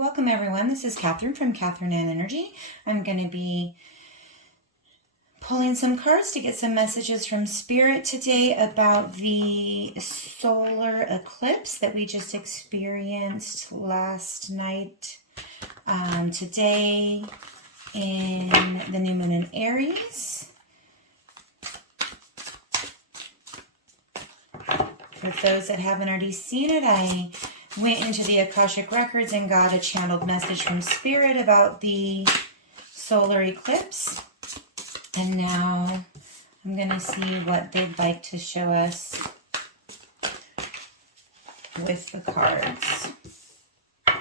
Welcome everyone. This is Catherine from Catherine and Energy. I'm going to be pulling some cards to get some messages from Spirit today about the solar eclipse that we just experienced last night. Today in the new moon in Aries. For those that haven't already seen it, I went into the Akashic records and got a channeled message from Spirit about the solar eclipse. And now I'm going to see what they'd like to show us with the cards. So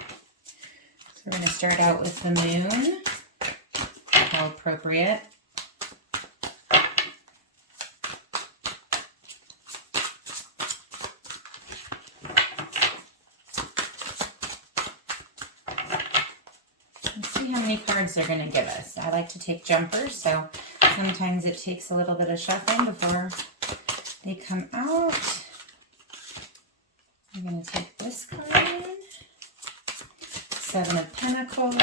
we're going to start out with the moon. How appropriate. Cards they're going to give us. I like to take jumpers, so sometimes it takes a little bit of shuffling before they come out. I'm going to take this card, Seven of Pentacles,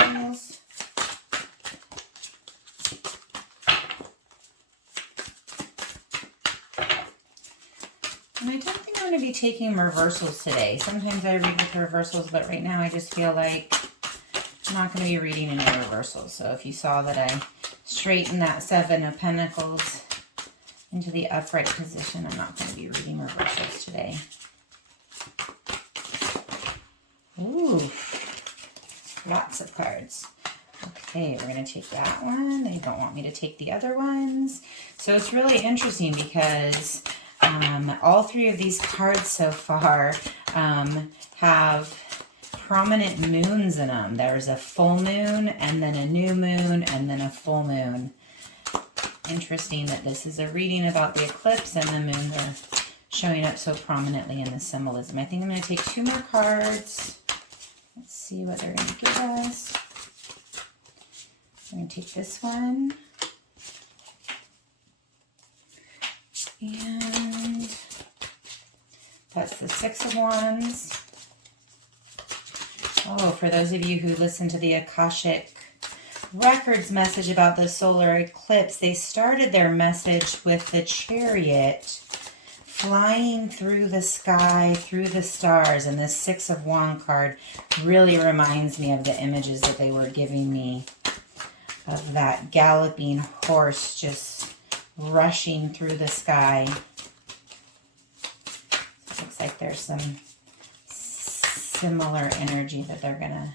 and I don't think I'm going to be taking reversals today. Sometimes I read with reversals, but right now I just feel like I'm not going to be reading any reversals. So if you saw that I straightened that Seven of Pentacles into the upright position, I'm not going to be reading reversals today. Ooh, lots of cards. Okay, we're going to take that one. They don't want me to take the other ones. So it's really interesting because all three of these cards so far have prominent moons in them. There's a full moon, and then a new moon, and then a full moon. Interesting that this is a reading about the eclipse, and the moons are showing up so prominently in the symbolism. I think I'm going to take two more cards. Let's see what they're going to give us. I'm going to take this one. And that's the Six of Wands. Oh, for those of you who listen to the Akashic records message about the solar eclipse, they started their message with the Chariot flying through the sky, through the stars. And this Six of Wands card really reminds me of the images that they were giving me of that galloping horse just rushing through the sky. It looks like there's some similar energy that they're going to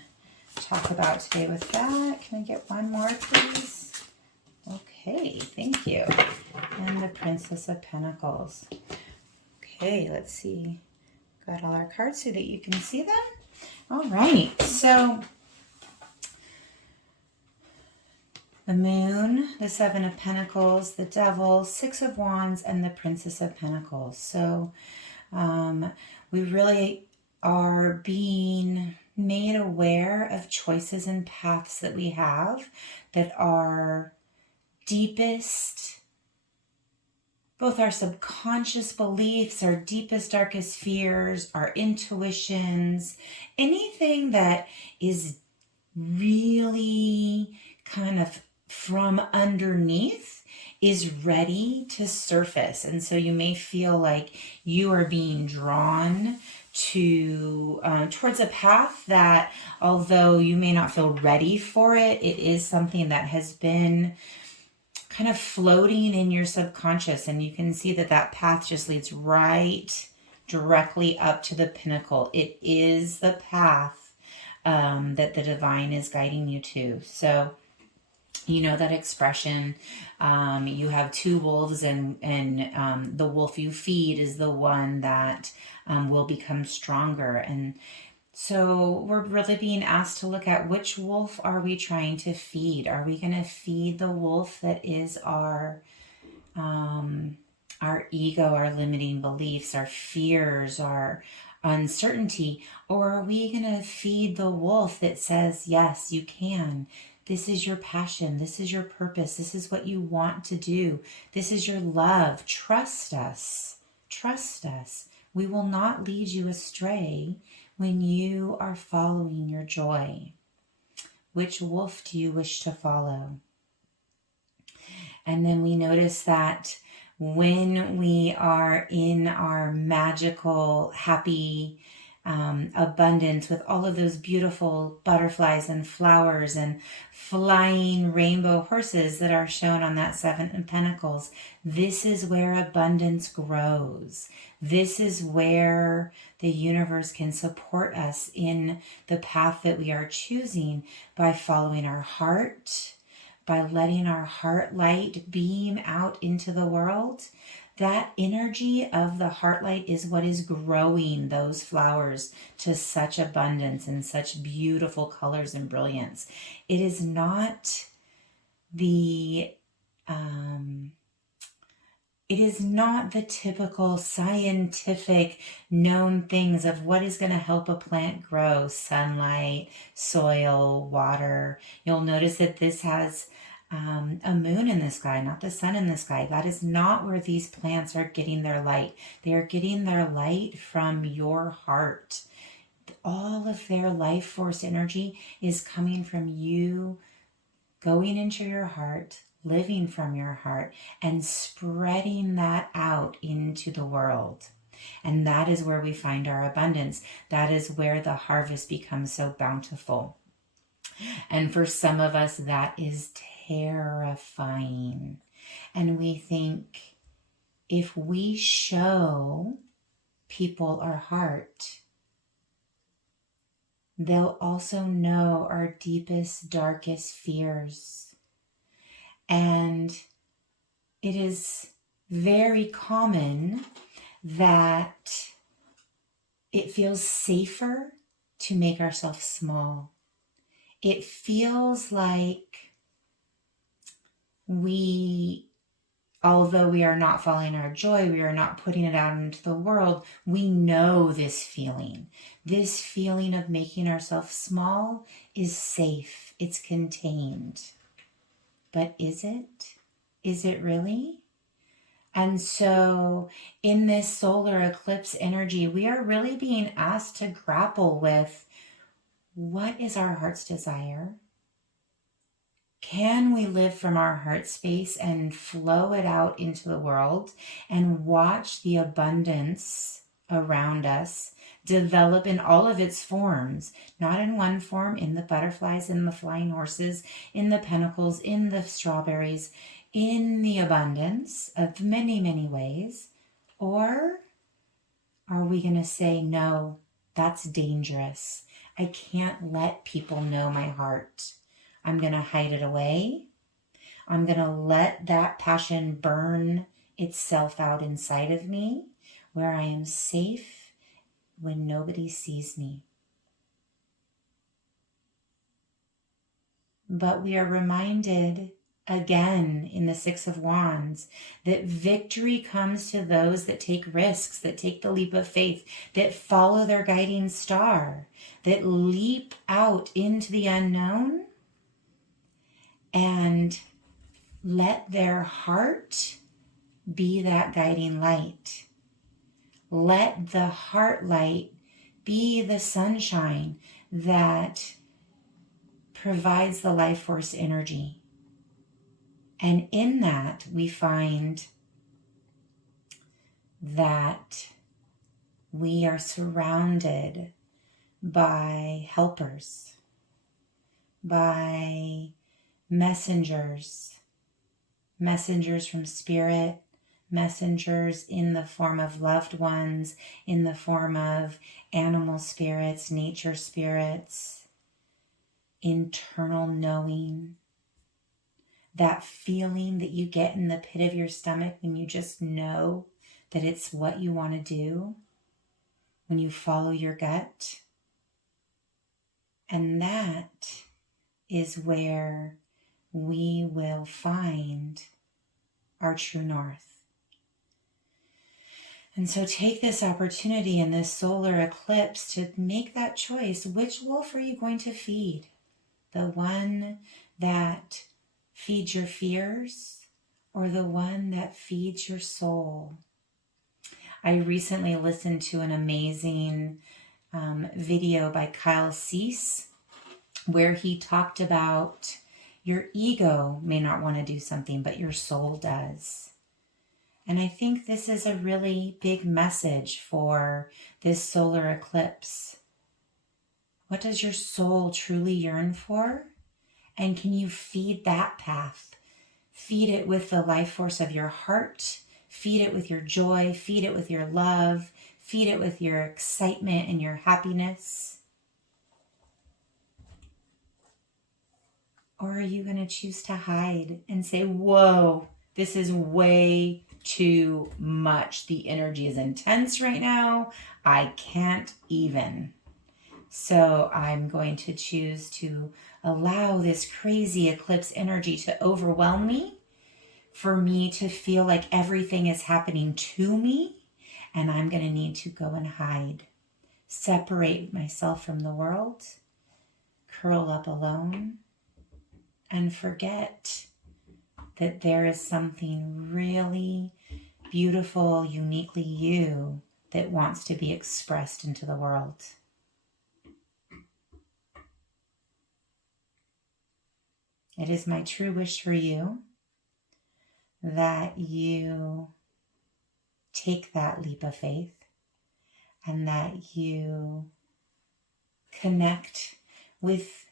talk about today with that. Can I get one more, please? Okay, thank you. And the Princess of Pentacles. Okay, let's see. Got all our cards so that you can see them. All right, so the Moon, the Seven of Pentacles, the Devil, Six of Wands, and the Princess of Pentacles. So we really are being made aware of choices and paths that we have that are deepest, both our subconscious beliefs, our deepest, darkest fears, our intuitions, anything that is really kind of from underneath is ready to surface. And so you may feel like you are being drawn to towards a path that, although you may not feel ready for it, it is something that has been kind of floating in your subconscious, and you can see that that path just leads right directly up to the pinnacle. It is the path that the divine is guiding you to. So you know that expression, you have two wolves, and the wolf you feed is the one that will become stronger. And so we're really being asked to look at which wolf are we trying to feed. Are we going to feed the wolf that is our ego, our limiting beliefs, our fears, our uncertainty? Or are we going to feed the wolf that says, yes, you can. This is your passion. This is your purpose. This is what you want to do. This is your love. Trust us. Trust us. We will not lead you astray when you are following your joy. Which wolf do you wish to follow? And then we notice that when we are in our magical, happy abundance with all of those beautiful butterflies and flowers and flying rainbow horses that are shown on that Seven of Pentacles, this is where abundance grows. This is where the universe can support us in the path that we are choosing by following our heart, by letting our heart light beam out into the world. That energy of the heart light is what is growing those flowers to such abundance and such beautiful colors and brilliance. It is not the typical scientific known things of what is going to help a plant grow: sunlight, soil, water. You'll notice that this has a moon in the sky, not the sun in the sky. That is not where these plants are getting their light. They are getting their light from your heart. All of their life force energy is coming from you going into your heart, living from your heart, and spreading that out into the world. And that is where we find our abundance. That is where the harvest becomes so bountiful. And for some of us, that is terrifying. And we think, if we show people our heart, they'll also know our deepest, darkest fears. And it is very common that it feels safer to make ourselves small. It feels like although we are not following our joy, we are not putting it out into the world, we know this feeling. This feeling of making ourselves small is safe. It's contained. But is it? Is it really? And so in this solar eclipse energy, we are really being asked to grapple with, what is our heart's desire? Can we live from our heart space and flow it out into the world and watch the abundance around us develop in all of its forms, not in one form, in the butterflies, in the flying horses, in the pentacles, in the strawberries, in the abundance of many, many ways? Or are we going to say, no, that's dangerous. I can't let people know my heart. I'm going to hide it away. I'm going to let that passion burn itself out inside of me, where I am safe when nobody sees me. But we are reminded again in the Six of Wands that victory comes to those that take risks, that take the leap of faith, that follow their guiding star, that leap out into the unknown and let their heart be that guiding light. Let the heart light be the sunshine that provides the life force energy. And in that, we find that we are surrounded by helpers, by messengers from spirit, messengers in the form of loved ones, in the form of animal spirits, nature spirits, internal knowing. That feeling that you get in the pit of your stomach when you just know that it's what you want to do, when you follow your gut. And that is where we will find our true north. And so take this opportunity in this solar eclipse to make that choice. Which wolf are you going to feed? The one that feeds your fears, or the one that feeds your soul? I recently listened to an amazing video by Kyle Cease where he talked about your ego may not want to do something, but your soul does. And I think this is a really big message for this solar eclipse. What does your soul truly yearn for? And can you feed that path? Feed it with the life force of your heart. Feed it with your joy. Feed it with your love. Feed it with your excitement and your happiness. Or are you going to choose to hide and say, whoa, this is way too much. The energy is intense right now. I can't even. So I'm going to choose to allow this crazy eclipse energy to overwhelm me, for me to feel like everything is happening to me, and I'm going to need to go and hide, separate myself from the world, curl up alone, and forget that there is something really beautiful, uniquely you, that wants to be expressed into the world. It is my true wish for you that you take that leap of faith and that you connect with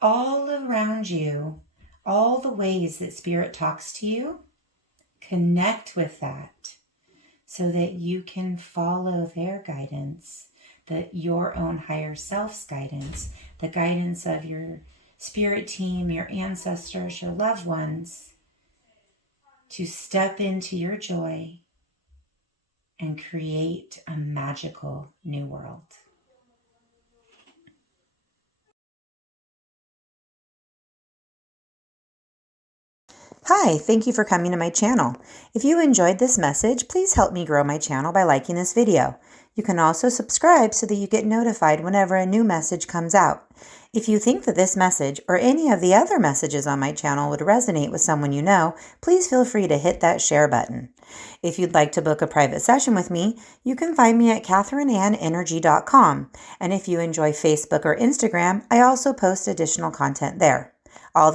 all around you, all the ways that Spirit talks to you. Connect with that so that you can follow their guidance, your own higher self's guidance, the guidance of your spirit team, your ancestors, your loved ones, to step into your joy and create a magical new world. Hi, thank you for coming to my channel. If you enjoyed this message, please help me grow my channel by liking this video. You can also subscribe so that you get notified whenever a new message comes out. If you think that this message or any of the other messages on my channel would resonate with someone you know, please feel free to hit that share button. If you'd like to book a private session with me, you can find me at KatherineAnnEnergy.com. And if you enjoy Facebook or Instagram, I also post additional content there. All the